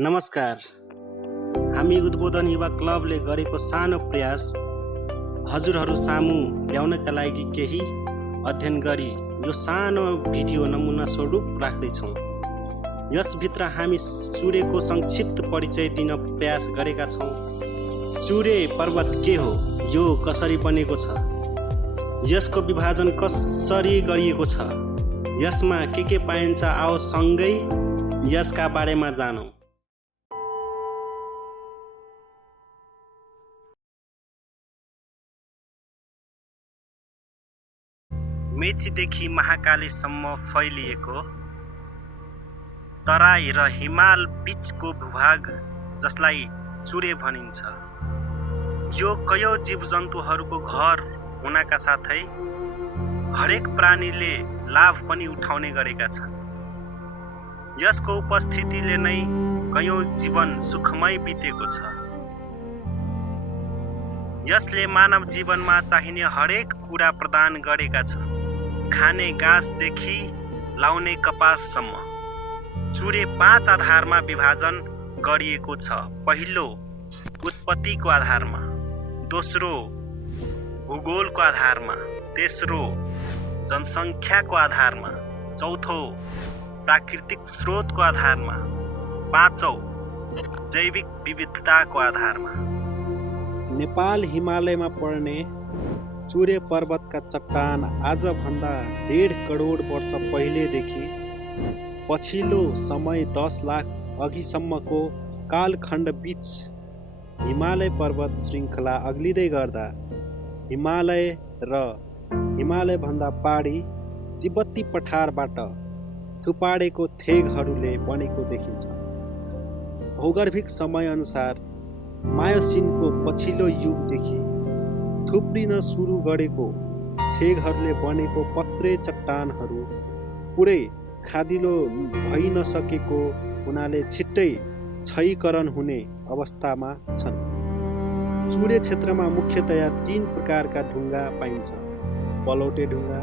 नमस्कार। हामी उद्बोधन युवा क्लबले गरेको सानो प्रयास हजुरहरू सामु ल्याउनका लागि केही अध्ययन गरी यो सानो भिडियो नमुना स्वरूप राख्दैछौँ। यसभित्र हामी चुरेको संक्षिप्त परिचय दिन प्रयास गरेका छौँ। चुरे पर्वत के हो, यो कसरी बनेको छ, यसको विभाजन कसरी गरिएको छ, यसमा के पाइन्छ, आओ सँगै यसका बारेमा जानौँ। मेचीदेखि महाकालीसम्म फैलिएको तराई र हिमाल बीचको भूभाग जसलाई चुरे भनिन्छ, यो कयौं जीवजन्तुहरूको घर हुनका साथै हरेक प्राणीले लाभ पनि उठाउने गरेका छन्। यसको उपस्थितिले नै कयौं जीवन सुखमय बितेको छ। यसले मानव जीवनमा चाहिने हरेक कुरा प्रदान गरेका छन्, खाने घाँसदेखि लाउने कपाससम्म। चुरे 5 आधारमा विभाजन गरिएको छ। पहिलो, उत्पत्तिको आधारमा, दोस्रो, भूगोलको आधारमा, तेस्रो, जनसङ्ख्याको आधारमा, चौथो, प्राकृतिक स्रोतको आधारमा, पाँचौं, जैविक विविधताको आधारमा। नेपाल हिमालयमा पर्ने चुरे पर्वतका चट्टान आजभन्दा 1.5 करोड वर्ष पहिलेदेखि पछिल्लो समय 10 लाख अघिसम्मको कालखण्ड बीच हिमालय पर्वत श्रृङ्खला अग्लिँदै गर्दा हिमालय र हिमालयभन्दा पाडी तिब्बती पठारबाट थुपाडेको थेगहरूले बनेको देखिन्छ। भौगर्भिक समयअनुसार मायोसिनको पछिल्लो युगदेखि थुप्रिन सुरु गरेको थेगहरूले बनेको पत्रे चट्टानहरू पुरै खादिलो भइ नसकेको हुनाले छिट्टै क्षयीकरण हुने अवस्थामा छन्। चुरे क्षेत्रमा मुख्यतया 3 प्रकारका ढुङ्गा पाइन्छ: बलौटे ढुङ्गा,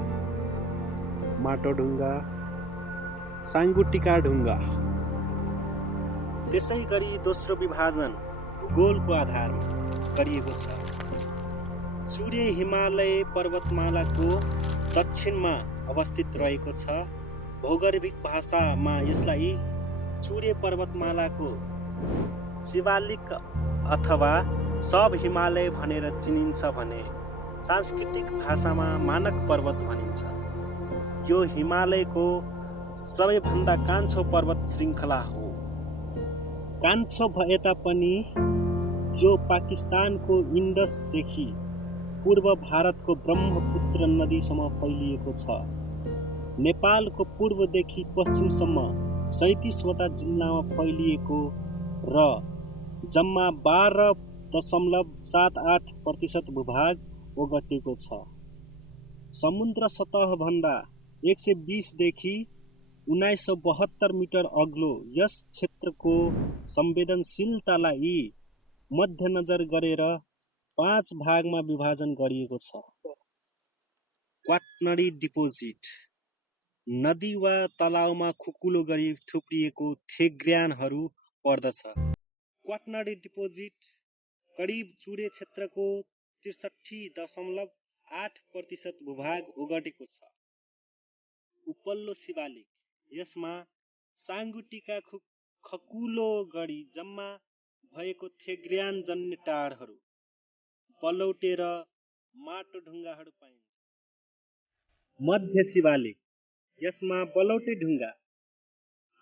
माटो ढुङ्गा, साङ्गुटिका ढुङ्गा। त्यसै गरी दोस्रो विभाजन भूगोलको आधारमा गरिएको छ। चुरे हिमालय पर्वतमालाको दक्षिणमा अवस्थित रहेको छ। भौगोलिक भाषामा यसलाई चुरे पर्वतमालाको शिवालिक अथवा सब हिमालय भनेर चिनिन्छ भने सांस्कृतिक भाषामा मानक पर्वत भनिन्छ। यो हिमालयको सबैभन्दा कान्छो पर्वत श्रृङ्खला हो। कान्छो भए तापनि यो पाकिस्तानको इन्डसदेखि पूर्व भारतको ब्रह्मपुत्र नदीसम्म फैलिएको छ। नेपालको पूर्वदेखि पश्चिमसम्म 37वटा जिल्लामा फैलिएको र जम्मा 12.78% भूभाग ओगटेको छ। समुद्र सतहभन्दा 120 देखि 1972 मिटर अग्लो यस क्षेत्रको संवेदनशीलतालाई मध्यनजर गरेर 5 भागमा विभाजन गरिएको छ। क्वाटर्नरी डिपोजिट, नदी वा तलाउमा खुकुलो गरी थुप्रिएको थेग्र्यानहरू पर्दछ। क्वाटर्नरी डिपोजिट करिब चुरे क्षेत्रको 63.8% भूभाग ओगटेको छ। उपल्लो शिवालिक, यसमा साङ्गुटिका खकुलो गरी जम्मा भएको थेग्र्यान जन्य टारहरू, बलौटे र माटो ढुङ्गाहरू पाइन्छ। मध्य शिवालिक, यसमा बलौटे ढुङ्गा,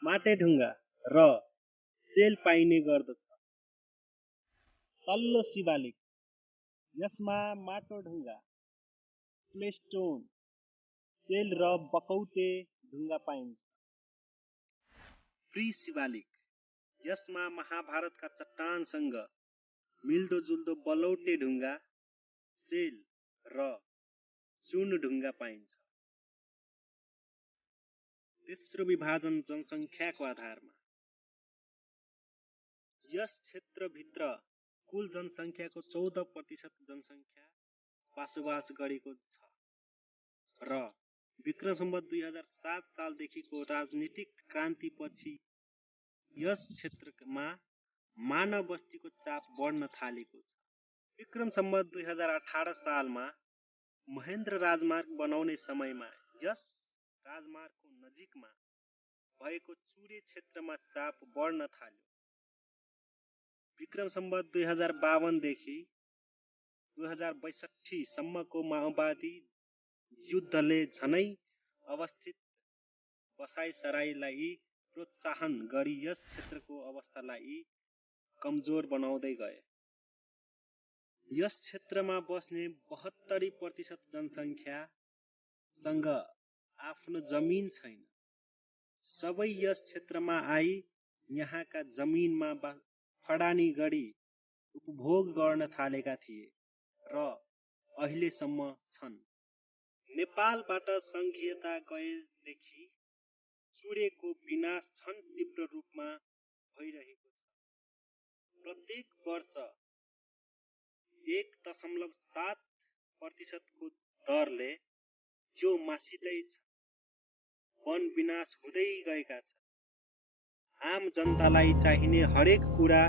माटे ढुङ्गा र सेल पाइने गर्दछ। तल्लो शिवालिक, यसमा माटो ढुङ्गा, क्लेस्टोन, सेल र बकौटे ढुङ्गा पाइन्छ। प्री शिवालिक, यसमा महाभारतका चट्टानसँग मिल्दोजुल्दो बलौटे ढुङ्गा, सेल र चूर्ण ढुङ्गा पाइन्छ। तेस्रो विभाजन जनसङ्ख्याको आधारमा। यस क्षेत्रभित्र कुल जनसङ्ख्याको 14% जनसङ्ख्या बसोबास गरेको छ र विक्रम सम्वत 2007 सालदेखिको राजनीतिक क्रान्तिपछि यस क्षेत्रमा मानव बस्तीको चाप बढ्न थालेको छ। विक्रम सम्वत 2018 सालमा महेन्द्र राजमार्ग बनाउने समयमा यस राजमार्गको नजिकमा भएको चुरे क्षेत्रमा चाप बढ्न थाल्यो। विक्रम सम्वत 2052 देखि 2062 सम्मको माओवादी युद्धले झनै अवस्थित बसाइसराईलाई प्रोत्साहन गरी यस क्षेत्रको अवस्थालाई कमजोर बनाउँदै गए। यस क्षेत्रमा बस्ने 72% जनसङ्ख्यासँग आफ्नो जमिन छैन। सबै यस क्षेत्रमा आई यहाँका जमिनमा फडानी गरी उपभोग गर्न थालेका थिए र अहिलेसम्म छन्। नेपालबाट सङ्घीयता गएदेखि चुरेको विनाश झन तीव्र रूपमा भइरहेको छ। प्रत्येक वर्ष 1.7% को दरले यो मासिँदै छ। वन विनाश हुँदै गएका छन्। आम जनतालाई चाहिने हरेक कुरा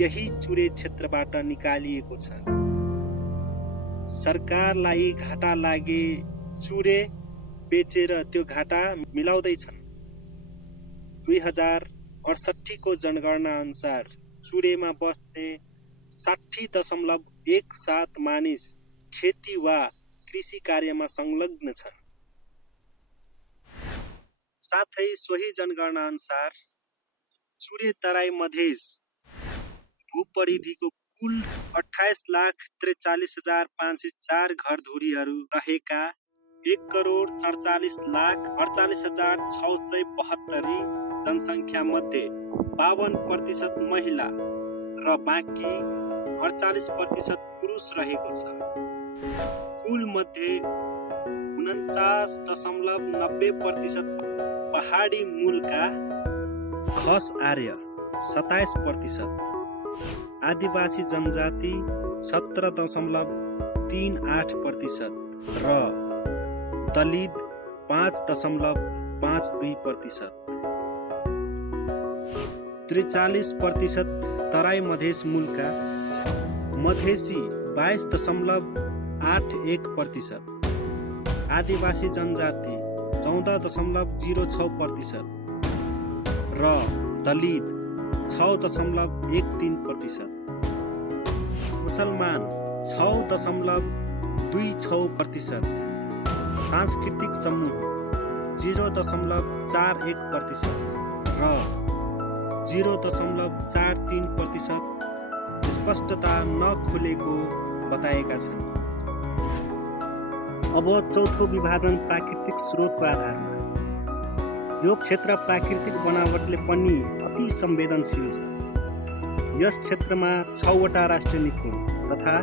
यही चुरे क्षेत्रबाट निकालिएको छ। सरकारलाई घाटा लागे चुरे बेचेर त्यो घाटा मिलाउँदैछन्। 2068 को जनगणना अनुसार चुरेमा बस्ने 60.17 मानिस खेती वा कृषि कार्यमा संलग्न छन्। साथै सोही जनगणना अनुसार चुरे तराई मधेस भूपरिधिको कुल 28,43,504 घरधुरीहरू रहेका 1,47,48,672 जनसङ्ख्या मध्ये 52% महिला र बाँकी 48% पुरुष रहेको छ। कुल मध्ये 49.90% पहाडी मूलका खस आर्य, 27%, आदिवासी जनजाति 17.38% र दलित 5.52%। 43% तराई मधेस मूलका मधेसी 22.81%, आदिवासी जनजाति 14.06% र दलित 6.13%। मुसलमान 6.26%, सांस्कृतिक समूह 0.41% र 0.43% स्पष्टता नखुलेको बताएका छन्। अब चौथो विभाजन प्राकृतिक स्रोतको आधारमा। यो क्षेत्र प्राकृतिक बनावटले पनि अति संवेदनशील छ। यस क्षेत्रमा 6वटा राष्ट्रिय निकुञ्ज तथा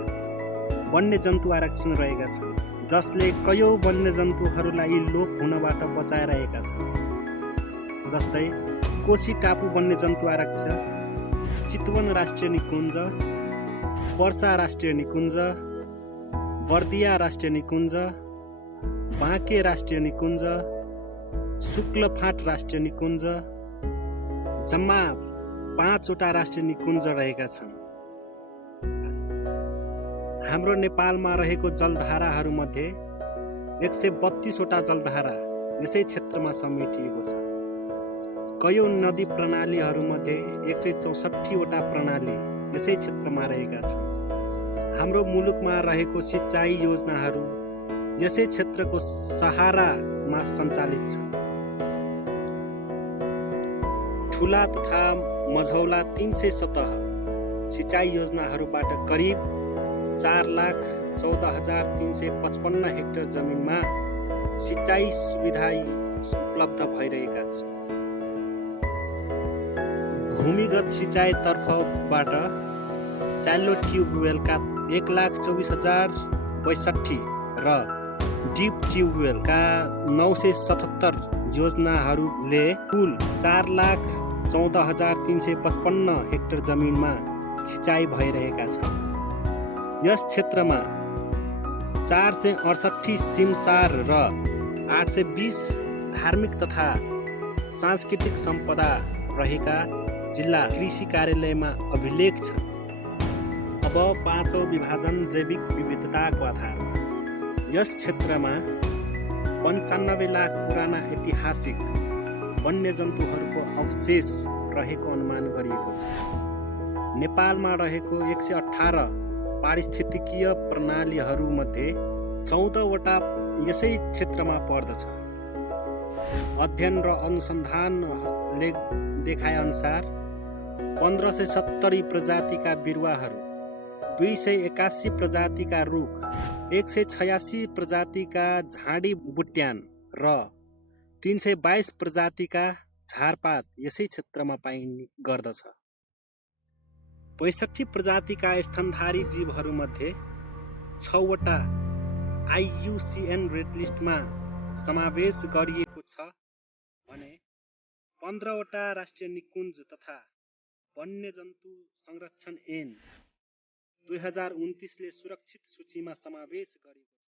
वन्यजन्तु आरक्षण रहेका छन्, जसले कयौं वन्यजन्तुहरूलाई लोप हुनबाट बचाइरहेका छन्। जस्तै कोशी टापु वन्यजन्तु आरक्षण, चितवन राष्ट्रिय निकुञ्ज, पर्सा राष्ट्रिय निकुञ्ज, बर्दिया राष्ट्रिय निकुञ्ज, बाँके राष्ट्रिय निकुञ्ज, शुक्लफाँट राष्ट्रिय निकुञ्ज, जम्मा 5वटा राष्ट्रिय निकुञ्ज रहेका छन्। हाम्रो नेपालमा रहेको जलधाराहरूमध्ये 132वटा जलधारा यसै क्षेत्रमा समेटिएको छ। कयौं नदी प्रणालीहरूमध्ये 164वटा प्रणाली यसै क्षेत्रमा रहेका छन्। हाम्रो मुलुकमा रहेको सिँचाइ योजनाहरू यसै क्षेत्रको सहारामा सञ्चालित छन्। ठुला तथा मझौला 300 सतह सिँचाइ योजनाहरूबाट करिब 4,14,355 हेक्टर जमिनमा सिँचाइ सुविधा उपलब्ध भइरहेका छन्। भूमिगत सिँचाइ तर्फबाट स्यालो ट्युबवेलका 1,24,062 र डिप ट्युबवेलका 977 योजनाहरूले कुल 4,14,355 हेक्टर जमिनमा सिँचाइ भइरहेका छन्। यस क्षेत्रमा 468 सिमसार र 820 धार्मिक तथा सांस्कृतिक सम्पदा रहेका जिल्ला कृषि कार्यालयमा अभिलेख छ। अब 5औं विभाजन जैविक विविधताको आधारमा। यस क्षेत्रमा 95 लाख पुराना ऐतिहासिक वन्यजन्तुहरूको अवशेष रहेको अनुमान गरिएको छ। नेपालमा रहेको 118 पारिस्थितिकीय प्रणालीहरूमध्ये 14वटा यसै क्षेत्रमा पर्दछ। अध्ययन र अनुसन्धानले देखाए अनुसार 1570 प्रजातिका बिरुवाहरू, 281 प्रजातिका रुख, 186 प्रजातिका झाडी बुट्यान र 322 प्रजातिका झारपात यसै क्षेत्रमा पाइने गर्दछ। 65 प्रजातिका स्तनधारी जीवहरूमध्ये 6वटा IUCN रेड लिस्टमा समावेश गरिएको छ भने 15वटा राष्ट्रिय निकुञ्ज तथा वन्यजन्तु संरक्षण ऐन 2029 ले सुरक्षित सूचीमा समावेश गरेको छ।